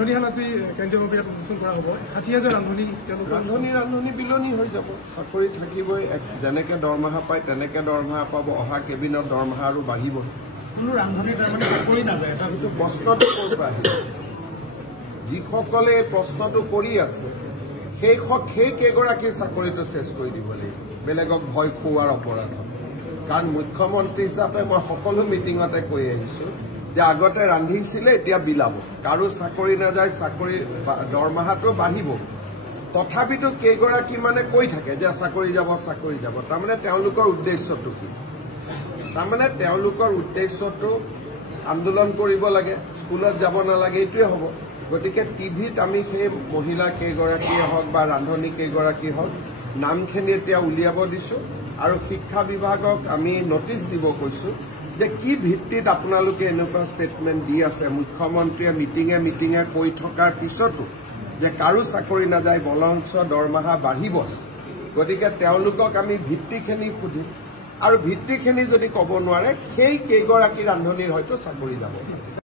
ৰান্ধনীশালাতে কেন্দ্ৰীয় মন্ত্ৰীৰ প্ৰতিষ্ঠান কৰা হ'ব ৬০,০০০ ৰান্ধনী বিলনি হৈ যাব চাকৰি থাকিবই যেনেকৈ দৰমহা পায় তেনেকৈ দৰমহা পাব অহা কেবিনেট দৰমহা আৰু বাঢ়িব কোনো ৰান্ধনী তাৰমানে চাকৰি নাযায় এটা কিন্তু প্ৰশ্নটো ক'ৰ পৰা আহিব যিসকলে এই প্ৰশ্নটো কৰি আছে সেই কেইগৰাকীৰ চাকৰিটো চেছ কৰি দিব লাগিব বেলেগক ভয় খুওৱাৰ অপৰাধ কাৰণ মুখ্যমন্ত্ৰী হিচাপে মই সকলো মিটিঙতে কৈ আহিছোঁ যে আগতে ৰান্ধিছিলে এতিয়া বিলাব কাৰো চাকৰি নাযায় চাকৰি দৰমহাটো বাঢ়িব তথাপিতো কেইগৰাকী মানে কৈ থাকে যে চাকৰি যাব তাৰমানে তেওঁলোকৰ উদ্দেশ্যটো কি তাৰমানে তেওঁলোকৰ উদ্দেশ্যটো আন্দোলন কৰিব লাগে স্কুলত যাব নালাগে এইটোৱে হ'ব গতিকে টিভিত আমি সেই মহিলা কেইগৰাকীয়ে হওক বা ৰান্ধনী কেইগৰাকী হওক নামখিনি এতিয়া উলিয়াব দিছোঁ আৰু শিক্ষা বিভাগক আমি নটিচ দিব কৈছোঁ যে কি ভিত্তিত আপোনালোকে এনেকুৱা ষ্টেটমেণ্ট দি আছে মুখ্যমন্ত্ৰীয়ে মিটিঙে কৈ থকাৰ পিছতো যে কাৰো চাকৰি নাযায় বৰঞ্চ দৰমহা বাঢ়িব গতিকে তেওঁলোকক আমি ভিত্তিখিনি সুধিম আৰু ভিত্তিখিনি যদি ক'ব নোৱাৰে সেই কেইগৰাকী ৰান্ধনীৰ হয়তো চাকৰি যাব